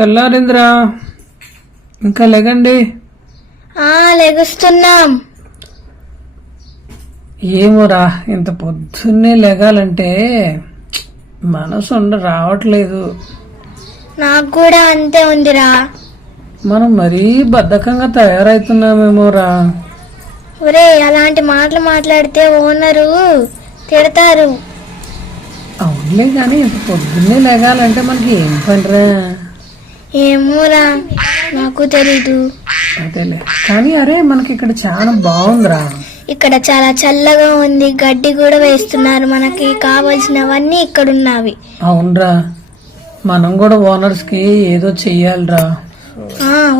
తెల్లారింద్రా, ఇంకా లేగండి. లెగుస్తున్నాం. ఏమోరా, ఇంత పొద్దున్నే లేగాలంటే మనసు రావట్లేదు. నాకు కూడా అంతే ఉందిరా. మనం మరీ బద్ధకంగా తయారైతున్నామేమోరా. ఒరే, అలాంటి మాటలు మాట్లాడితే ఓనరు తిడతారు. అవునులే కానీ ఇంత పొద్దున్నే లేగాలంటే మనకి ఏం పనిరా? ఏమోరా, నాకు తెలీదు. అదేలే కానీ అరే, మనకి ఇక్కడ చాలా బాగుందిరా. ఇక్కడ చాలా చల్లగా ఉంది, గడ్డి కూడా వేస్తున్నారు. మనకి కావలసినవన్నీ ఇక్కడ ఉన్నవి. అవునరా, మనం కూడా ఓనర్స్ కి ఏదో చెయ్యాలిరా.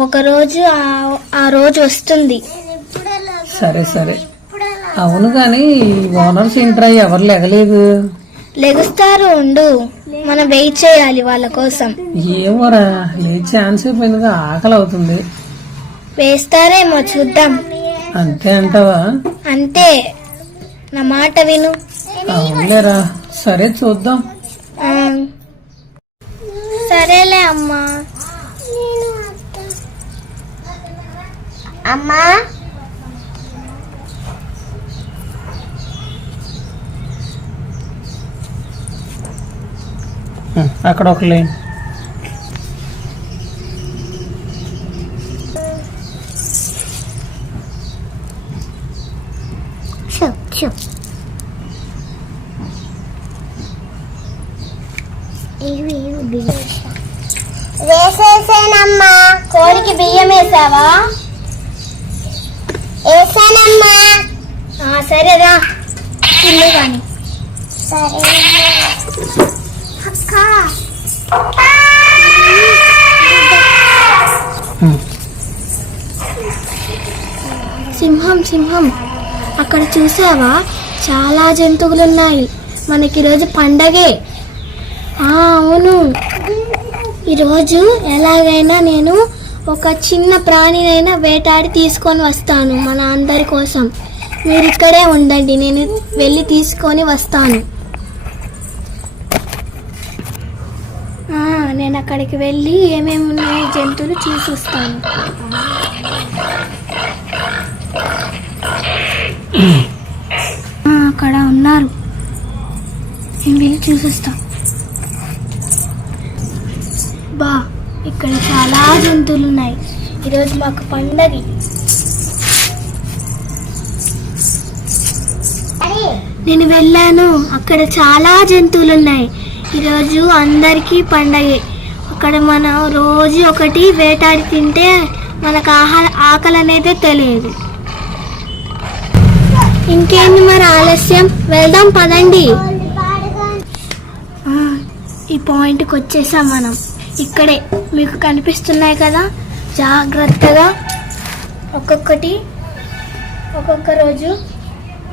ఒక రోజు ఆ రోజు వస్తుంది. సరే సరే, అవును గాని ఓనర్స్ ఏంట్రా ఎవరు లేగలేదు? లెగుస్తారు, ఉండు, మనం వెయిట్ చేయాలి వాళ్ళ కోసం. ఏమోరా, లేచి ఛాన్స్ అయిపోయిందిగా, ఆకలి అవుతుంది. వేస్తారేమో, చూద్దాం. అంతే అంటావా? అంతే, నా మాట విను. అవునులేరా, సరే చూద్దాం. సరేలే అమ్మా. అమ్మా, అక్కడ ఒక లైన్. వేసేసానమ్మా. కోడికి బియ్యం వేసావా? వేసానమ్మా. సరేరా, ఇల్లు కానీ. సరే అక్క. సింహం సింహం, అక్కడ చూసావా? చాలా జంతువులున్నాయి. మనకి ఈరోజు పండగే. అవును, ఈరోజు ఎలాగైనా నేను ఒక చిన్న ప్రాణినైనా వేటాడి తీసుకొని వస్తాను మన అందరి కోసం. మీరు ఇక్కడే ఉండండి, నేను వెళ్ళి తీసుకొని వస్తాను. నేను అక్కడికి వెళ్ళి ఏమేమి ఉన్నాయి జంతువులు చూసి వస్తాను. అక్కడ ఉన్నారు, నేను వెళ్ళి చూసొస్తా. బా, ఇక్కడ చాలా జంతువులు ఉన్నాయి. ఈరోజు మాకు పండగ. నేను వెళ్ళాను, అక్కడ చాలా జంతువులు ఉన్నాయి. ఈరోజు అందరికీ పండగే. అక్కడ మనం రోజు ఒకటి వేటాడి తింటే మనకు ఆకలి అనేది తెలియదు. ఇంకేంటి మరి ఆలస్యం, వెళ్దాం పదండి. ఈ పాయింట్కి వచ్చేసాం మనం. ఇక్కడే మీకు కనిపిస్తున్నాయి కదా, జాగ్రత్తగా ఒక్కొక్కటి ఒక్కొక్క రోజు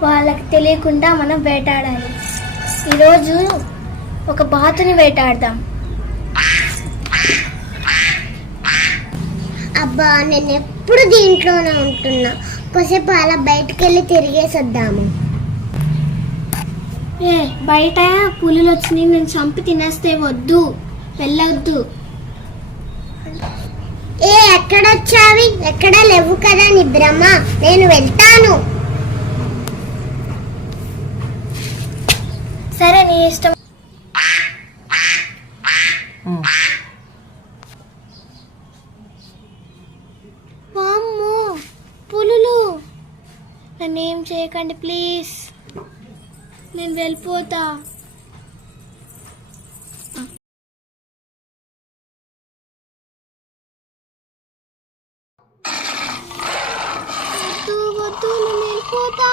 వాళ్ళకి తెలియకుండా మనం వేటాడాలి. ఈరోజు ఒక బాతుని వేటాడదాం. అబ్బా, నేను ఎప్పుడు దీంట్లోనే ఉంటున్నా. కొద్దిసేపు అలా బయటకు వెళ్ళి తిరిగేసొద్దాము. బయట పులులు వచ్చి నేను చంపి తినేస్తే వద్దు, వెళ్ళొద్దు. ఎక్కడొచ్చావి? ఎక్కడ లేవు కదా నిద్రమ్మ, నేను వెళ్తాను. సరే, నీ ఇష్టం. వామ్మో, పులులు! నన్నేం చేయకండి ప్లీజ్, నేను వెళ్ళిపోతా. వద్దు, నేను వెళ్ళిపోతా.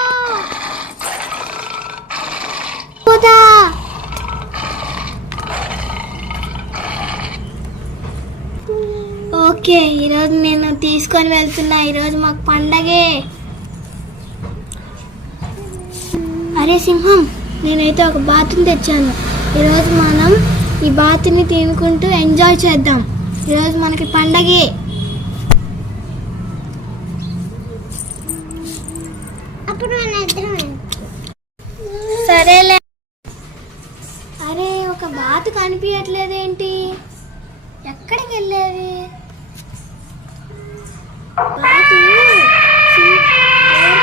ఓకే, ఈరోజు నేను తీసుకొని వెళ్తున్నా. ఈరోజు మాకు పండగే. అరే సింహం, నేనైతే ఒక బాతుని తెచ్చాను. ఈరోజు మనం ఈ బాతుని తినుకుంటూ ఎంజాయ్ చేద్దాం. ఈరోజు మనకి పండగే. సరేలే. అరే, ఒక బాతు కనిపించట్లేదేంటి? ఎక్కడికి వెళ్ళేది? బాతు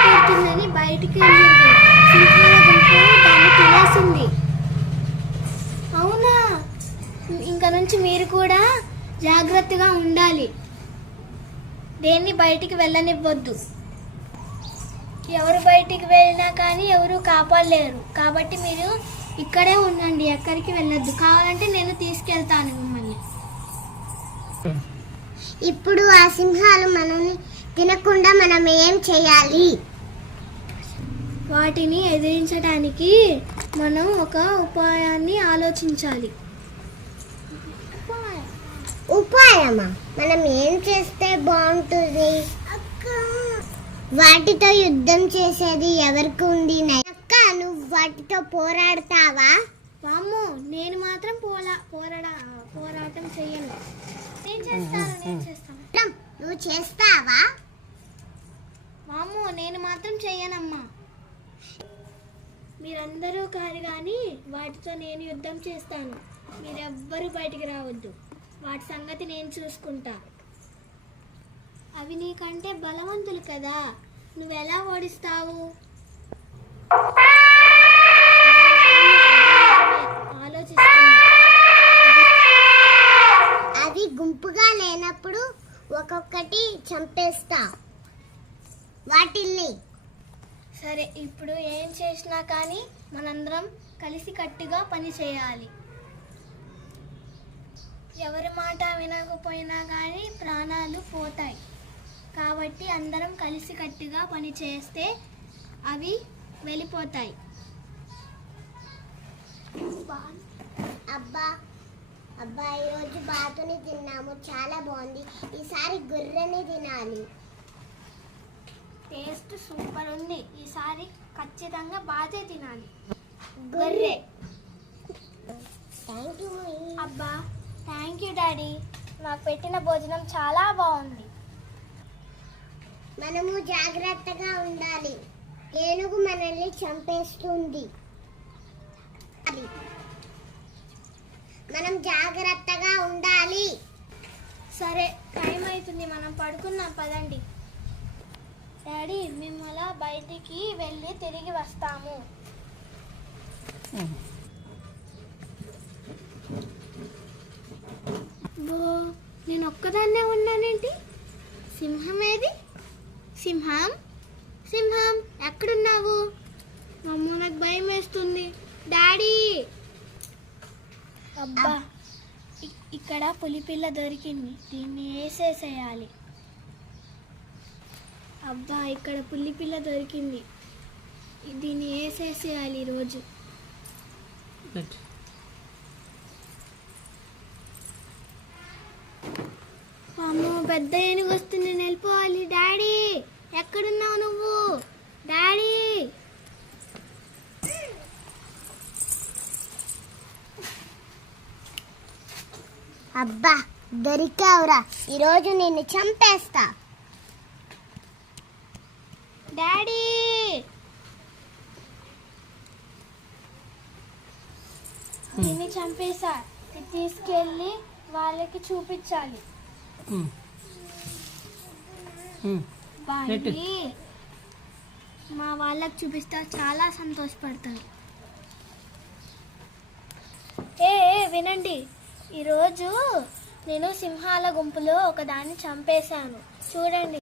కొడుతుందని బయటికి వెళ్ళింది. సింహాల గుంపు దాన్ని తినేసింది. అవునా? ఇంక నుంచి మీరు కూడా జాగ్రత్తగా ఉండాలి. దేన్ని బయటికి వెళ్ళనివ్వద్దు. ఎవరు బయటికి వెళ్ళినా కానీ ఎవరు కాపాడలేరు. కాబట్టి మీరు ఇక్కడే ఉండండి, ఎక్కడికి వెళ్ళొద్దు. కావాలంటే నేను తీసుకెళ్తాను మిమ్మల్ని. ఇప్పుడు ఆ సింహాలు మనల్ని తినకుండా మనం ఏం చేయాలి? వాటిని ఎదిరించడానికి మనం ఒక ఉపాయాన్ని ఆలోచించాలి. ఉపాయమా? మనం ఏం చేస్తే బాగుంటుంది? వాటితో యుద్ధం చేసేది ఎవరికి ఉంది? అక్క, నువ్వు వాటితో పోరాడతావా? వామ్మో, నేను మాత్రం పోరాటం చెయ్యను. నేను చేస్తాను. నువ్వు చేస్తావా? వామ్మో, నేను మాత్రం చెయ్యనమ్మా. మీరందరూ కాదు కానీ వాటితో నేను యుద్ధం చేస్తాను. మీరెవ్వరూ బయటికి రావద్దు. వాటి సంగతి నేను చూసుకుంటా. అవి నీకంటే బలవంతులు కదా, నువ్వెలా ఓడిస్తావు? ఆలోచిస్తున్నా. అవి గుంపుగా లేనప్పుడు ఒక్కొక్కటి చంపేస్తా వాటిల్ని. సరే, ఇప్పుడు ఏం చేసినా కానీ మనందరం కలిసి కట్టుగా పని చేయాలి. ఎవరి మాట వినకపోయినా కానీ ప్రాణాలు పోతాయి. కాబట్టి అందరం కలిసి కట్టుగా పని చేస్తే అవి వెళ్ళిపోతాయి. అబ్బా అబ్బా, ఈరోజు బాతుని తిన్నాము, చాలా బాగుంది. ఈసారి గొర్రెని తినాలి. టేస్ట్ సూపర్ ఉంది. ఈసారి ఖచ్చితంగా బాతే తినాలి. గొర్రె. Thank you. అబ్బా, థ్యాంక్ యూ డాడీ. నాకు పెట్టిన భోజనం చాలా బాగుంది. మనము జాగ్రత్తగా ఉండాలి. ఏనుగు మనల్ని చంపేస్తుంది. మనం జాగ్రత్తగా ఉండాలి. సరే, టైం అవుతుంది, మనం పడుకుందాం పదండి. డాడీ, మేము అలా బయటికి వెళ్ళి తిరిగి వస్తాము. నేను ఒక్కదాన్నే ఉన్నానేంటి? సింహం ఏది? సింహం, సింహం ఎక్కడున్నావు? అమ్మో, నాకు భయం వేస్తుంది. డాడీ! అబ్బా, ఇక్కడ పులిపిల్ల దొరికింది. దీన్ని వేసేసేయాలి. అబ్బా, ఇక్కడ పులిపిల్ల దొరికింది. దీన్ని వేసేసేయాలి ఈరోజు. అమ్మో, పెద్ద ఏనుగు వస్తుంది, నేను వెళ్ళిపోవాలి. డాడీ, ఎక్కడున్నావు నువ్వు? డాడీ! అబ్బా, దొరికావురా. ఈరోజు నిన్ను చంపేస్తా. డాడీ! దీన్ని చంపేశా. ఇది తీసుకెళ్ళి వాళ్ళకి చూపించాలి. బాడీ మా వాళ్ళకి చూపిస్తా, చాలా సంతోషపడతారు. వినండి, ఈరోజు నేను సింహాల గుంపులో ఒకదాన్ని చంపేశాను. చూడండి,